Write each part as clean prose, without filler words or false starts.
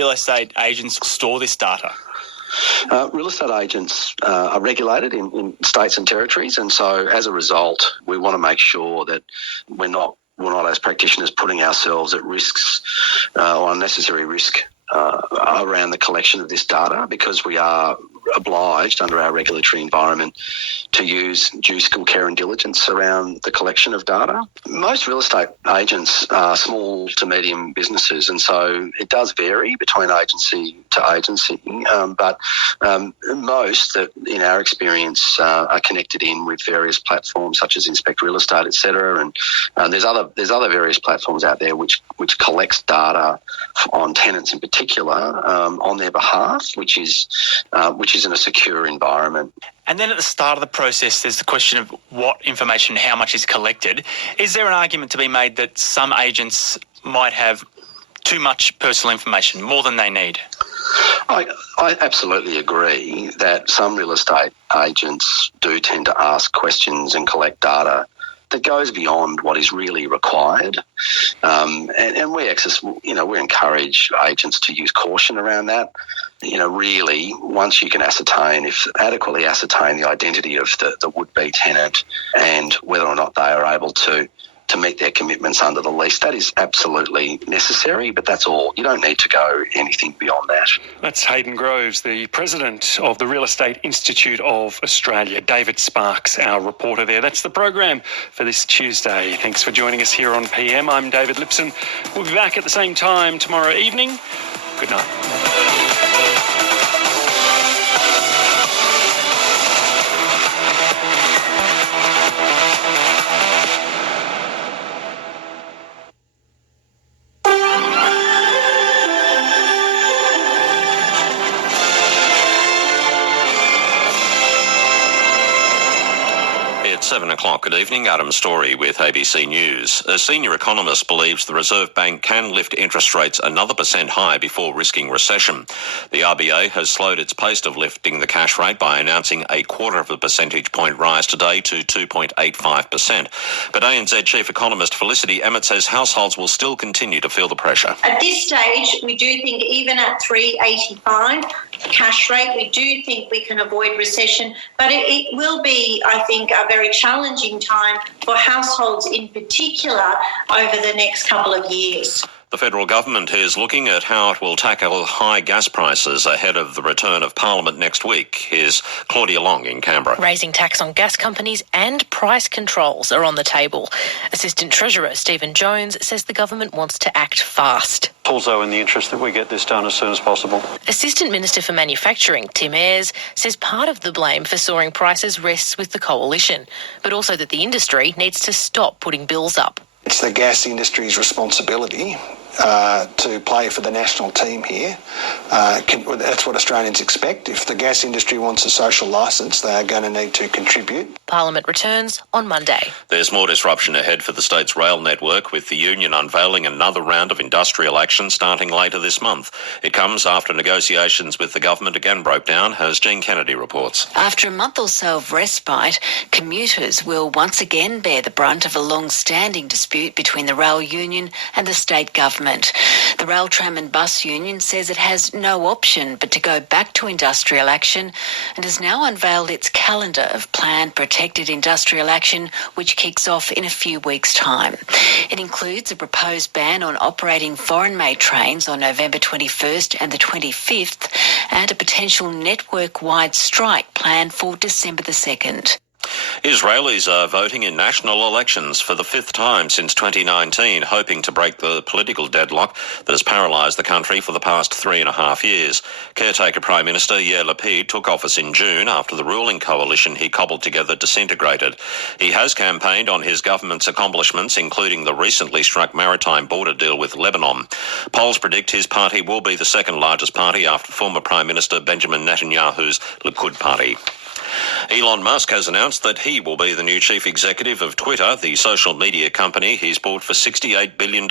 real estate agents store this data? Real estate agents are regulated in states and territories, and so as a result, we want to make sure that we're not as practitioners putting ourselves at risks or unnecessary risk around the collection of this data, because we are obliged under our regulatory environment to use due skill, care and diligence around the collection of data. Most real estate agents are small to medium businesses, and so it does vary between agency to agency, but most, that in our experience, are connected in with various platforms such as Inspect Real Estate, etc. And there's other various platforms out there which collects data on tenants in particular on their behalf, which is in a secure environment. And then at the start of the process, there's the question of what information, how much is collected. Is there an argument to be made that some agents might have too much personal information, more than they need? I absolutely agree that some real estate agents do tend to ask questions and collect data that goes beyond what is really required, and we encourage agents to use caution around that. Really, once you can adequately ascertain the identity of the would-be tenant and whether or not they are able to meet their commitments under the lease, that is absolutely necessary, but that's all. You don't need to go anything beyond that. That's Hayden Groves, the president of the Real Estate Institute of Australia. David Sparks, our reporter there. That's the program for this Tuesday. Thanks for joining us here on PM. I'm David Lipson. We'll be back at the same time tomorrow evening. Good night. It's 7 o'clock. Good evening. Adam Story with ABC News. A senior economist believes the Reserve Bank can lift interest rates another % high before risking recession. The RBA has slowed its pace of lifting the cash rate by announcing a 1/4 percentage point rise today to 2.85%. But ANZ Chief Economist Felicity Emmett says households will still continue to feel the pressure. At this stage, we do think even at 3.85 cash rate, we do think we can avoid recession, but it will be, I think, a very challenging time for households in particular over the next couple of years. The federal government is looking at how it will tackle high gas prices ahead of the return of Parliament next week. Here's Claudia Long in Canberra. Raising tax on gas companies and price controls are on the table. Assistant Treasurer Stephen Jones says the government wants to act fast. It's also in the interest that we get this done as soon as possible. Assistant Minister for Manufacturing Tim Ayres says part of the blame for soaring prices rests with the coalition, but also that the industry needs to stop putting bills up. It's the gas industry's responsibility to play for the national team here. That's what Australians expect. If the gas industry wants a social licence, they are going to need to contribute. Parliament returns on Monday. There's more disruption ahead for the state's rail network, with the union unveiling another round of industrial action starting later this month. It comes after negotiations with the government again broke down, as Jean Kennedy reports. After a month or so of respite, commuters will once again bear the brunt of a long-standing dispute between the rail union and the state government. The Rail, Tram and Bus Union says it has no option but to go back to industrial action and has now unveiled its calendar of planned protected industrial action, which kicks off in a few weeks' time. It includes a proposed ban on operating foreign-made trains on November 21st and the 25th and a potential network-wide strike planned for December the 2nd. Israelis are voting in national elections for the 5th time since 2019, hoping to break the political deadlock that has paralysed the country for the past 3.5 years. Caretaker Prime Minister Yair Lapid took office in June after the ruling coalition he cobbled together disintegrated. He has campaigned on his government's accomplishments, including the recently struck maritime border deal with Lebanon. Polls predict his party will be the second largest party after former Prime Minister Benjamin Netanyahu's Likud party. Elon Musk has announced that he will be the new chief executive of Twitter, the social media company he's bought for $68 billion.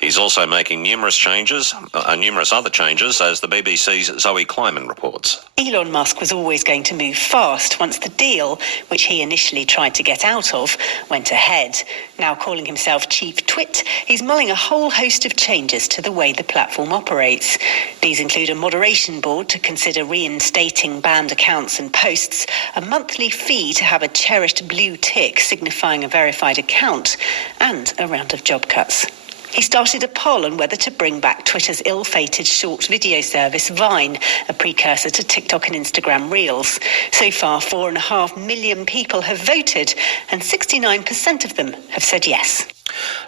He's also making numerous other changes, as the BBC's Zoe Kleiman reports. Elon Musk was always going to move fast once the deal, which he initially tried to get out of, went ahead. Now calling himself Chief Twit, he's mulling a whole host of changes to the way the platform operates. These include a moderation board to consider reinstating banned accounts and posts, a monthly fee to have a cherished blue tick signifying a verified account, and a round of job cuts. He started a poll on whether to bring back Twitter's ill-fated short video service Vine, a precursor to TikTok and Instagram Reels. So far, 4.5 million people have voted, and 69% of them have said yes.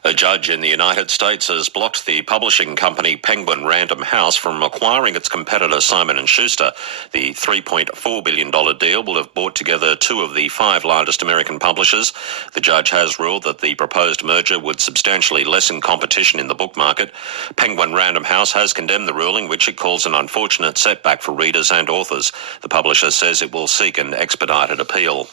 A judge in the United States has blocked the publishing company Penguin Random House from acquiring its competitor Simon & Schuster. The $3.4 billion deal will have brought together two of the 5 largest American publishers. The judge has ruled that the proposed merger would substantially lessen competition in the book market. Penguin Random House has condemned the ruling, which it calls an unfortunate setback for readers and authors. The publisher says it will seek an expedited appeal.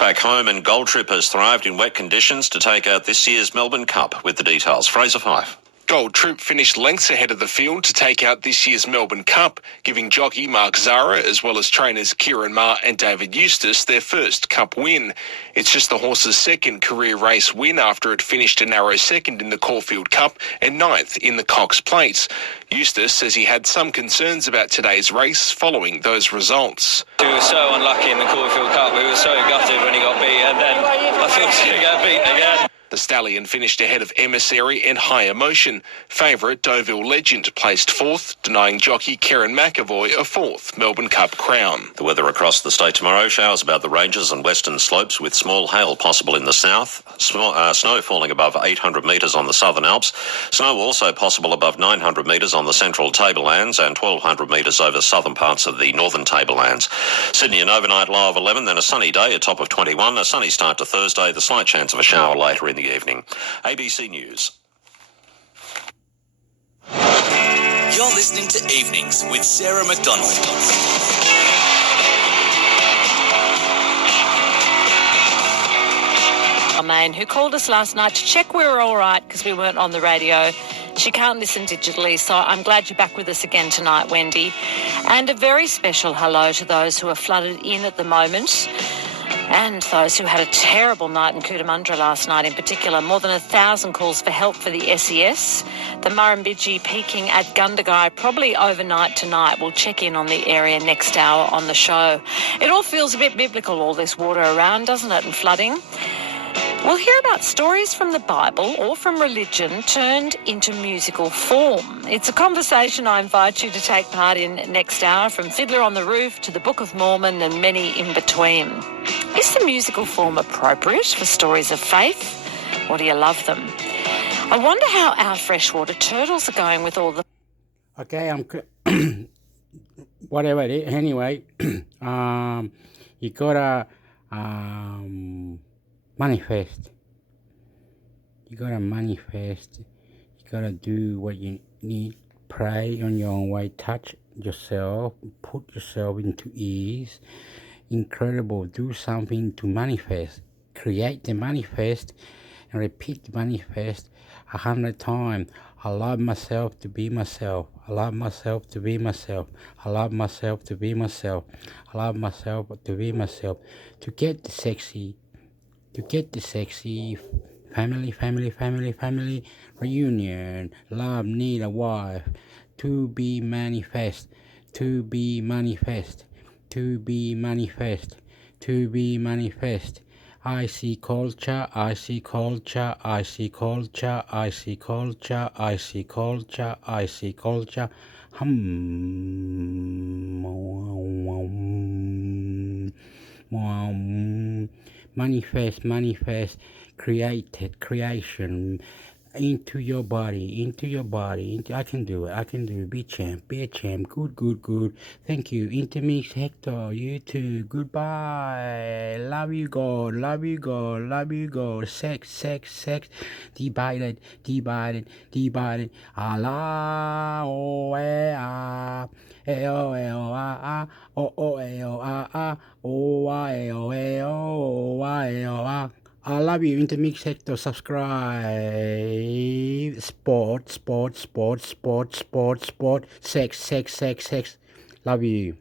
Back home, and Gold Trip has thrived in wet conditions to take out this year's Melbourne Cup. With the details, Fraser Fife. Gold Troop finished lengths ahead of the field to take out this year's Melbourne Cup, giving jockey Mark Zara, as well as trainers Kieran Maher and David Eustace, their first Cup win. It's just the horse's second career race win after it finished a narrow second in the Caulfield Cup and 9th in the Cox Plates. Eustace says he had some concerns about today's race following those results. We were so unlucky in the Caulfield Cup. We were so gutted when he got beat, and then I thought he was going to get beaten again. The stallion finished ahead of Emissary and High Emotion. Favourite Deauville Legend placed 4th, denying jockey Karen McAvoy a 4th Melbourne Cup crown. The weather across the state tomorrow: showers about the ranges and western slopes with small hail possible in the south. Snow falling above 800 metres on the southern Alps. Snow also possible above 900 metres on the central tablelands and 1200 metres over southern parts of the northern tablelands. Sydney, an overnight low of 11, then a sunny day, a top of 21. A sunny start to Thursday, the slight chance of a shower later in the evening. ABC News. You're listening to Evenings with Sarah McDonald. Maine, who called us last night to check we were all right because we weren't on the radio. She can't listen digitally, so I'm glad you're back with us again tonight, Wendy. And a very special hello to those who are flooded in at the moment, and those who had a terrible night in Cootamundra last night in particular. More than 1,000 calls for help for the SES. The Murrumbidgee peaking at Gundagai probably overnight tonight. We'll check in on the area next hour on the show. It all feels a bit biblical, all this water around, doesn't it, and flooding? We'll hear about stories from the Bible or from religion turned into musical form. It's a conversation I invite you to take part in next hour, from Fiddler on the Roof to the Book of Mormon and many in between. Is the musical form appropriate for stories of faith, or do you love them? I wonder how our freshwater turtles are going with all the... Okay, whatever it is, anyway, you gotta... manifest. You gotta manifest. You gotta do what you need. Pray on your own way. Touch yourself. Put yourself into ease. Incredible. Do something to manifest. Create the manifest and repeat the manifest 100 times. I love myself to be myself. I love myself to be myself. I love myself to be myself. I love myself to be myself. To get the sexy family reunion. Love, need a wife. To be manifest. To be manifest. To be manifest. To be manifest. I see culture, I see culture, I see culture, I see culture, I see culture, I see culture. Manifest, created, creation, into your body. I can do it. Be a champ. Good. Thank you. Intermix Hector, you too. Goodbye. Love you, God. Sex. Divided. Allah, oh, ah. E-O-E-O-A-A, O-O-E-O-A-A, O-A-E-O-E-O, I love you, Intermix Hector. Subscribe. Sport. Sex. Love you.